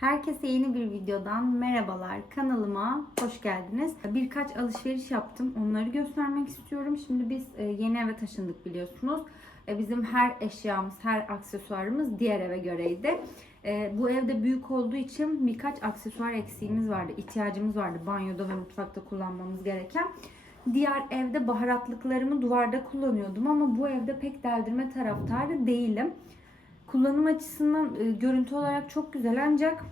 Herkese yeni bir videodan merhabalar. Kanalıma hoş geldiniz. Birkaç alışveriş yaptım. Onları göstermek istiyorum. Şimdi biz e, yeni eve taşındık biliyorsunuz. E, Bizim her eşyamız, her aksesuarımız diğer eve göreydi. E, Bu evde büyük olduğu için birkaç aksesuar eksiğimiz vardı. ihtiyacımız vardı banyoda ve mutfakta kullanmamız gereken. Diğer evde baharatlıklarımı duvarda kullanıyordum ama bu evde pek deldirme taraftarı değilim. Kullanım açısından e, görüntü olarak çok güzel ancak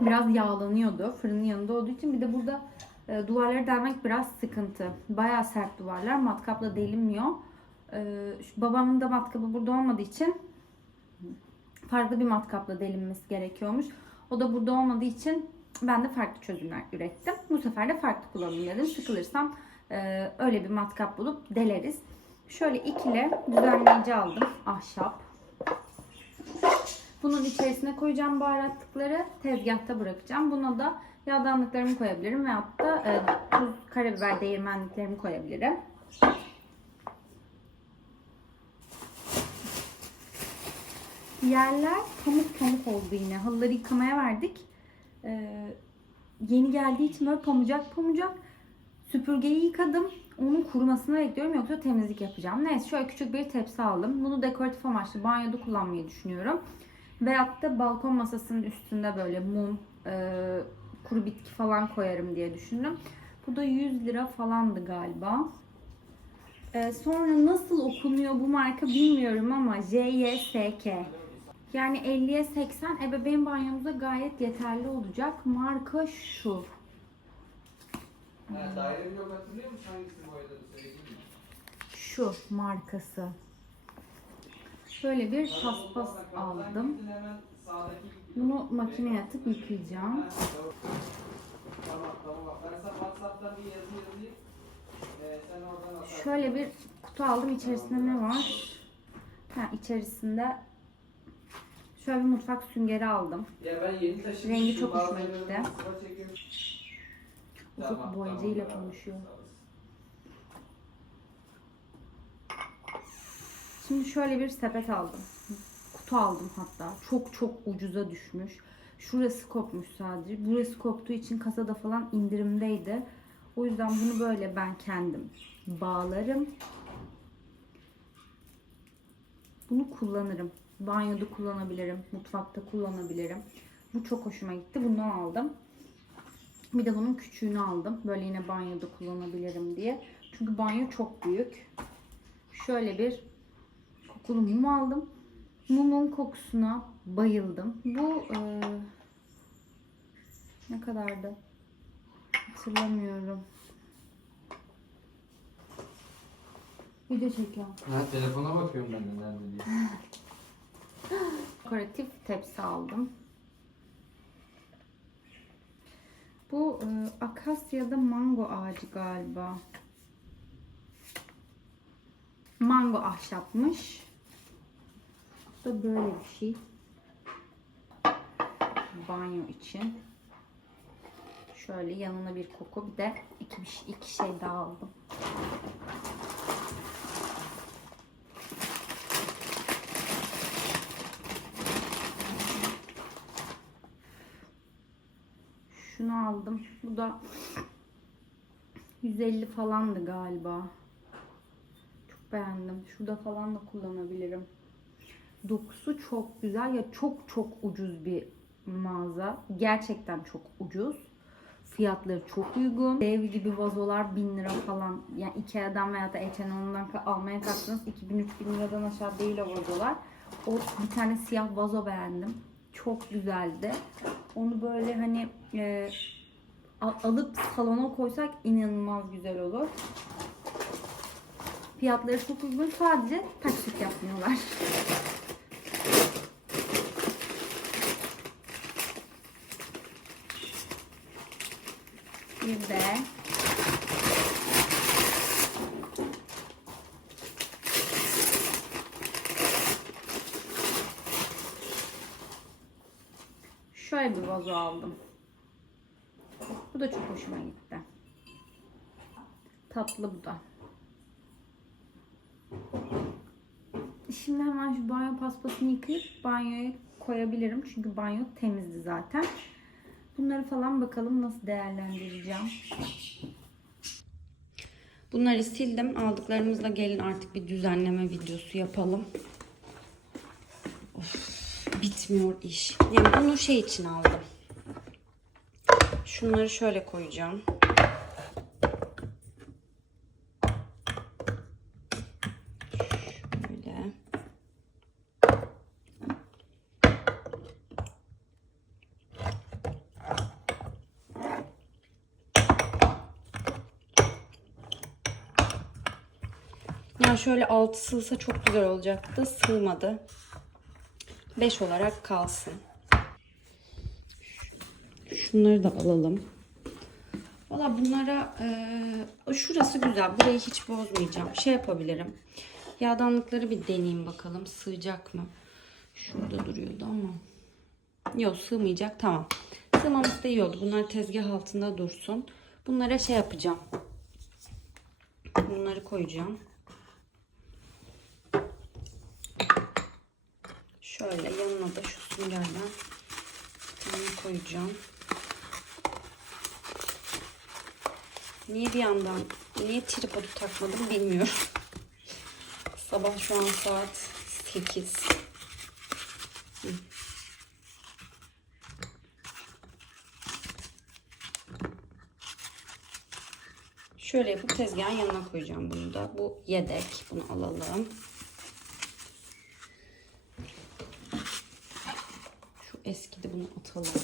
biraz yağlanıyordu fırının yanında olduğu için. Bir de burada e, duvarları delmek biraz sıkıntı. Bayağı sert duvarlar. Matkapla delinmiyor. E, şu babamın da matkabı burada olmadığı için farklı bir matkapla delinmesi gerekiyormuş. O da burada olmadığı için ben de farklı çözümler ürettim. Bu sefer de farklı kullanımların sıkılırsam e, öyle bir matkap bulup deleriz. Şöyle ikili düzenleyici aldım. Ahşap. Bunun içerisine koyacağım baharatlıkları tezgahta bırakacağım. Buna da yağdanlıklarımı koyabilirim veyahut da e, tuz, karabiber, değirmenliklerimi koyabilirim. Yerler pamuk pamuk oldu yine. Halıları yıkamaya verdik. Ee, yeni geldiği için böyle pamucak pamucak. Süpürgeyi yıkadım. Onun kurumasını bekliyorum yoksa temizlik yapacağım. Neyse şöyle küçük bir tepsi aldım. Bunu dekoratif amaçlı banyoda kullanmayı düşünüyorum. Veyahut da balkon masasının üstünde böyle mum, e, kuru bitki falan koyarım diye düşündüm. Bu da 100 lira falandı galiba. E, sonra nasıl okunuyor bu marka bilmiyorum ama JYSK. Yani 50'ye 80 ebeveyn banyomuza gayet yeterli olacak. Marka şu. Ha, daire blok hatırlıyor musun hangisi boyadı söyleyeyim mi? Şu markası. Şöyle bir paspas aldım. Bunu makineye atıp yıkayacağım. Ee. Şöyle bir kutu aldım. İçerisinde ne var? Ha, içerisinde şöyle bir mutfak süngeri aldım. Ya ben yeni. Rengi çok hoşuma gitti. Ufuk boyacıyla bravo. konuşuyor. Şimdi şöyle bir sepet aldım. Kutu aldım hatta. Çok çok ucuza düşmüş. Şurası kopmuş sadece. Burası koptuğu için kasada falan indirimdeydi. O yüzden bunu böyle ben kendim bağlarım. Bunu kullanırım. Banyoda kullanabilirim. Mutfakta kullanabilirim. Bu çok hoşuma gitti. Bunu aldım. Bir de bunun küçüğünü aldım. Böyle yine banyoda kullanabilirim diye. Çünkü banyo çok büyük. Şöyle bir kokulu mum aldım. Mumun kokusuna bayıldım. Bu e, ne kadardı? Hatırlamıyorum. Video çekiyorum. Ha, telefona bakıyorum ben de nerede diye. Dekoratif tepsi aldım. Bu e, akasya'da mango ağacı galiba. Mango ahşapmış. Bu da böyle bir şey. Banyo için. Şöyle yanına bir koku bir de iki, şey- iki şey daha aldım. Şunu aldım. Bu da 150 falandı galiba. Çok beğendim. Şurada falan da kullanabilirim. Dokusu çok güzel. Ya çok çok ucuz bir mağaza. Gerçekten çok ucuz. Fiyatları çok uygun. Dev gibi vazolar 1000 lira falan. Yani Ikea'dan veya da H&M'den almaya kalktınız 2000-3000 liradan aşağı değil o vazolar. O bir tane siyah vazo beğendim. Çok güzeldi. Onu böyle hani e, al- alıp salona koysak inanılmaz güzel olur. Fiyatları çok uygun. Sadece taksit yapmıyorlar. Bir de şöyle bir vazo aldım. Bu da çok hoşuma gitti. Tatlı bu da. Şimdi hemen şu banyo paspasını yıkayıp banyoya koy koyabilirim. Çünkü banyo temizdi zaten. Bunları falan bakalım nasıl değerlendireceğim. Bunları sildim. Aldıklarımızla gelin artık bir düzenleme videosu yapalım. Of, bitmiyor iş. Yani bunu şey için aldım. Şunları şöyle koyacağım. Şöyle. Yani şöyle altı sığsa çok güzel olacaktı. Sığmadı. 5 olarak kalsın. Şunları da alalım. Valla bunlara e, şurası güzel. Burayı hiç bozmayacağım. Şey yapabilirim. Yağdanlıkları bir deneyeyim bakalım. Sığacak mı? Şurada duruyordu ama. Yok sığmayacak. Tamam. Sığmaması da iyi oldu. Bunlar tezgah altında dursun. Bunlara şey yapacağım. Bunları koyacağım. Şöyle yanına da şu süngerden koyacağım. Niye bir yandan, niye tripodu takmadım bilmiyorum. Sabah şu an saat 8. Hı. Şöyle yapıp tezgahın yanına koyacağım bunu da. Bu yedek. Bunu alalım. Şu eski de bunu atalım.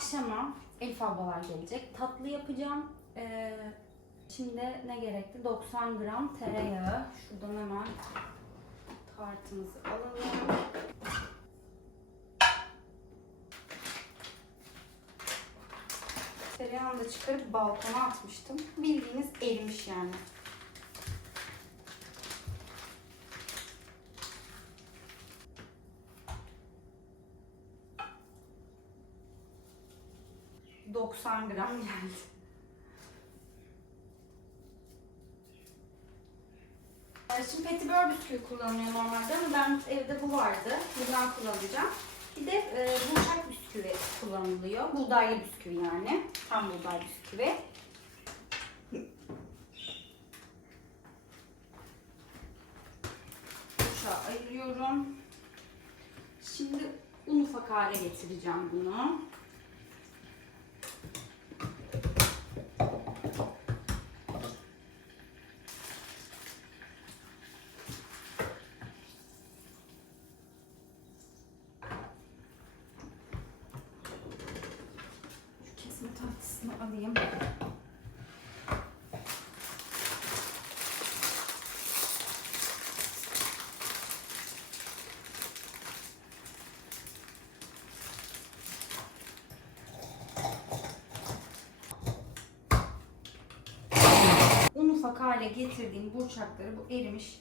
Akşama Elif ablalar gelecek. Tatlı yapacağım. Ee, şimdi ne gerekti? 90 gram tereyağı. Şuradan hemen tartımızı alalım. Tereyağını da çıkarıp balkona atmıştım. Bildiğiniz erimiş yani. ...90 gram geldi. Şimdi petibör bisküvi kullanılıyor normalde ama ben evde bu vardı. Bundan kullanacağım. Bir de e, buğday bisküvi kullanılıyor. Buğdaylı bisküvi yani. Tam buğday bisküvi. Bıçağı ayırıyorum. Şimdi un ufak hale getireceğim bunu. Alayım. Un getirdiğim burçakları bu erimiş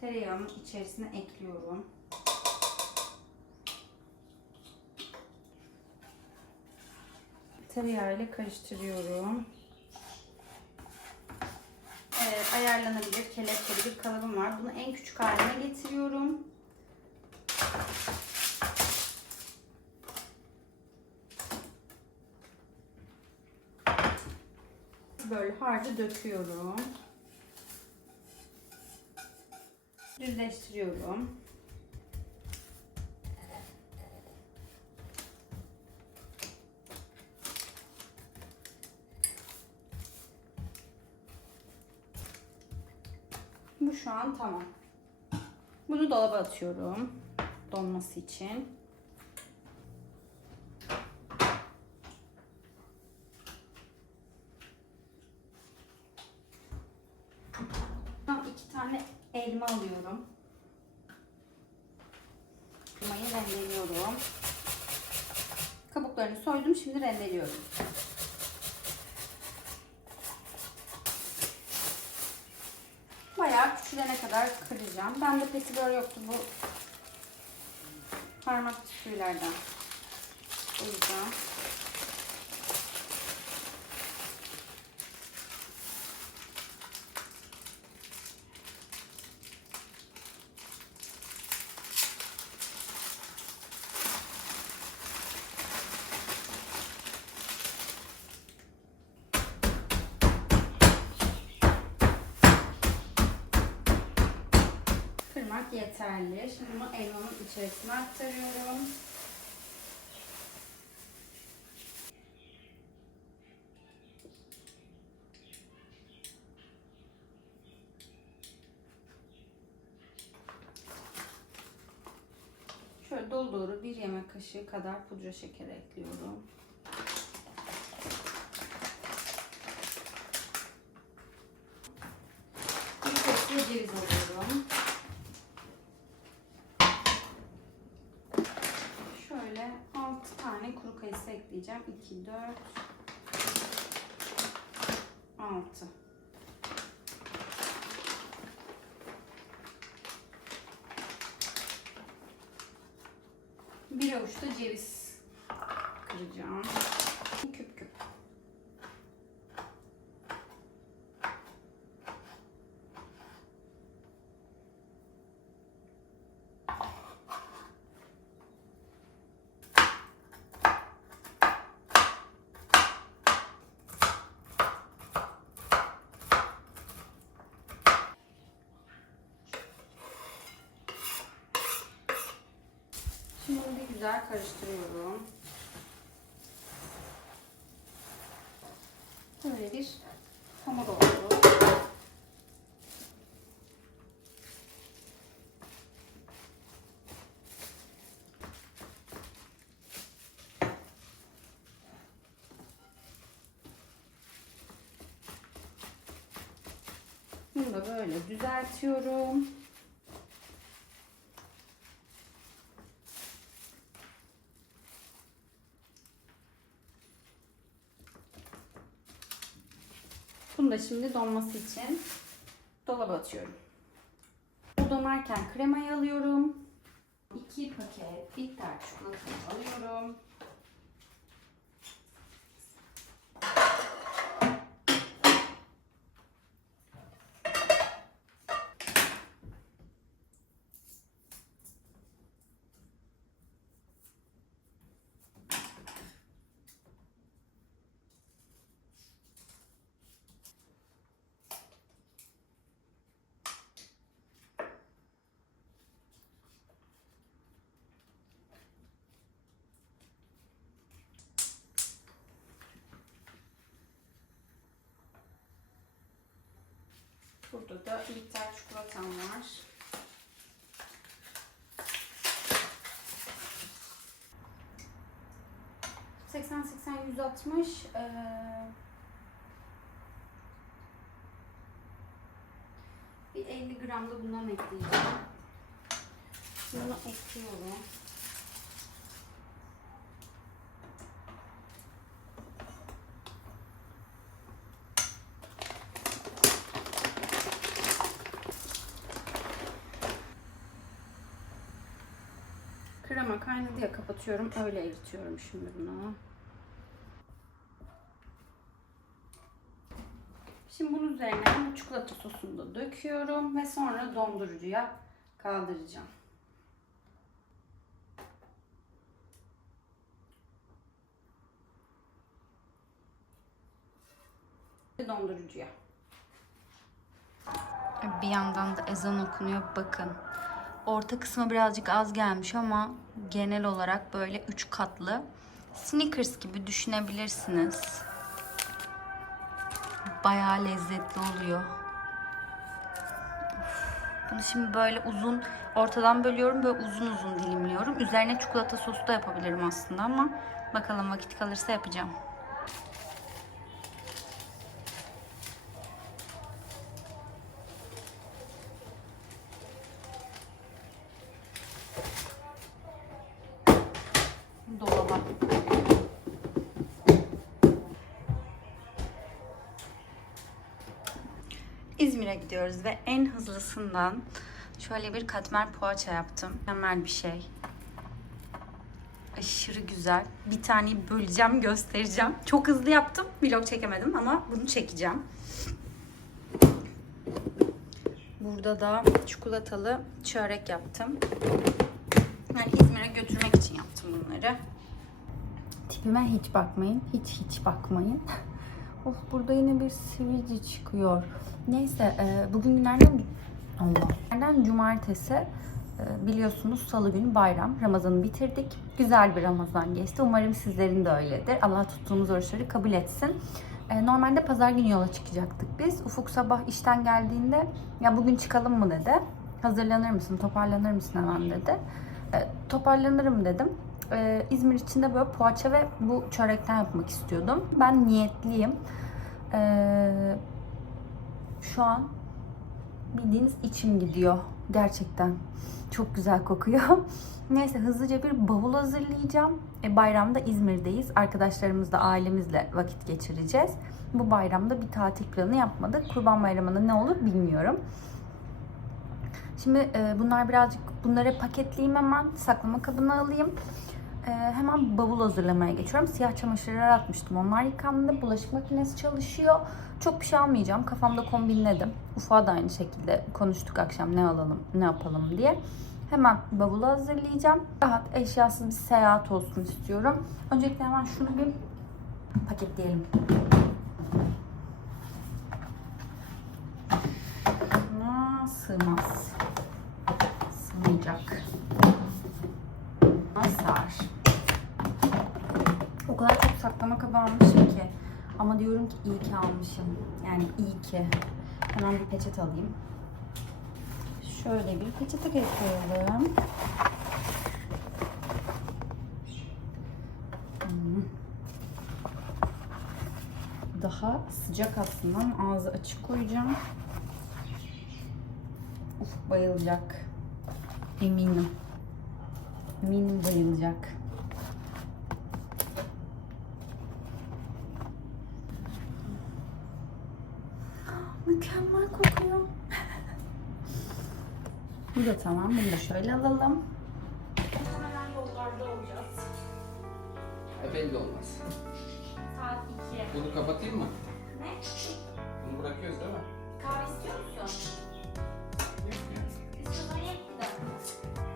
tereyağının içerisine ekliyorum. Tereyağı ile karıştırıyorum. Evet, ayarlanabilir, kelepçeli bir kalıbım var. Bunu en küçük haline getiriyorum. Böyle harcı döküyorum. Düzleştiriyorum. Şu an tamam. Bunu dolaba atıyorum. Donması için. Tam iki tane elma alıyorum. Elmayı rendeliyorum. Kabuklarını soydum. Şimdi rendeliyorum. Bayağı küçülene kadar petibör yoktu bu parmak bisküvilerden. O yüzden. Yeterli. Şimdi bunu elmanın içerisine aktarıyorum. Şöyle dolu dolu bir yemek kaşığı kadar pudra şekeri ekliyorum. Bir kaşığı ceviz alıyorum. Şöyle 6 tane kuru ekleyeceğim. 2, 4, 6. Bir avuç da ceviz kıracağım. Küp küp. Şimdi bir güzel karıştırıyorum. Böyle bir hamur oldu. Bunu da böyle düzeltiyorum. Bunu şimdi donması için dolaba atıyorum. Bu donarken kremayı alıyorum. 2 paket bitter çikolatamı alıyorum. Burada da bitter çikolatam var. Seksen, seksen, yüz altmış. Bir 50 gram da bundan ekleyeceğim. Bunu ekliyorum. Krema kaynadı ya kapatıyorum. Öyle eritiyorum şimdi bunu. Şimdi bunun üzerine çikolata sosunu da döküyorum ve sonra dondurucuya kaldıracağım. Dondurucuya. Bir yandan da ezan okunuyor. Bakın. Orta kısmı birazcık az gelmiş ama genel olarak böyle üç katlı. Snickers gibi düşünebilirsiniz. Bayağı lezzetli oluyor. Bunu şimdi böyle uzun ortadan bölüyorum. Böyle uzun uzun dilimliyorum. Üzerine çikolata sosu da yapabilirim aslında ama bakalım vakit kalırsa yapacağım. Gidiyoruz ve en hızlısından şöyle bir katmer poğaça yaptım. Mükemmel bir şey. Aşırı güzel. Bir taneyi böleceğim, göstereceğim. Çok hızlı yaptım. Vlog çekemedim ama bunu çekeceğim. Burada da çikolatalı çörek yaptım. Yani İzmir'e götürmek için yaptım bunları. Tipime hiç bakmayın. Hiç hiç bakmayın. of burada yine bir sivilce çıkıyor. Neyse e, bugün günlerden Allah. Günlerden cumartesi e, biliyorsunuz salı günü bayram. Ramazan'ı bitirdik. Güzel bir Ramazan geçti. Umarım sizlerin de öyledir. Allah tuttuğumuz oruçları kabul etsin. E, Normalde pazar günü yola çıkacaktık biz. Ufuk sabah işten geldiğinde ya bugün çıkalım mı dedi. Hazırlanır mısın, toparlanır mısın hemen dedi. E, toparlanırım dedim. E, İzmir içinde böyle poğaça ve bu çörekten yapmak istiyordum. Ben niyetliyim. E, şu an bildiğiniz içim gidiyor. Gerçekten. Çok güzel kokuyor. Neyse hızlıca bir bavul hazırlayacağım. E, bayramda İzmir'deyiz. Arkadaşlarımızla, ailemizle vakit geçireceğiz. Bu bayramda bir tatil planı yapmadık. Kurban Bayramı'nda ne olur bilmiyorum. Şimdi e, bunlar birazcık bunları paketleyeyim hemen. Saklama kabına alayım. E, hemen bavul hazırlamaya geçiyorum. Siyah çamaşırları atmıştım. Onlar yıkandı. Bulaşık makinesi çalışıyor. Çok bir şey almayacağım. Kafamda kombinledim. Ufa da aynı şekilde konuştuk akşam ne alalım, ne yapalım diye. Hemen bavulu hazırlayacağım. Rahat, eşyasız bir seyahat olsun istiyorum. Öncelikle hemen şunu bir paketleyelim. Buna sığmaz. Sığmayacak. Sar. O kabı almışım ki. Ama diyorum ki iyi ki almışım. Yani iyi ki. Hemen bir peçete alayım. Şöyle bir peçete getiriyorum. Hmm. Daha sıcak aslında ama ağzı açık koyacağım. Uf bayılacak. Eminim. Eminim bayılacak. Bu da tamam. Bunu da şöyle alalım. Hemen yollarda olacağız. E belli olmaz. Saat 2. Bunu kapatayım mı? Ne? Bunu bırakıyoruz değil mi? Kahve istiyor musun? Biz kazanıya gidelim.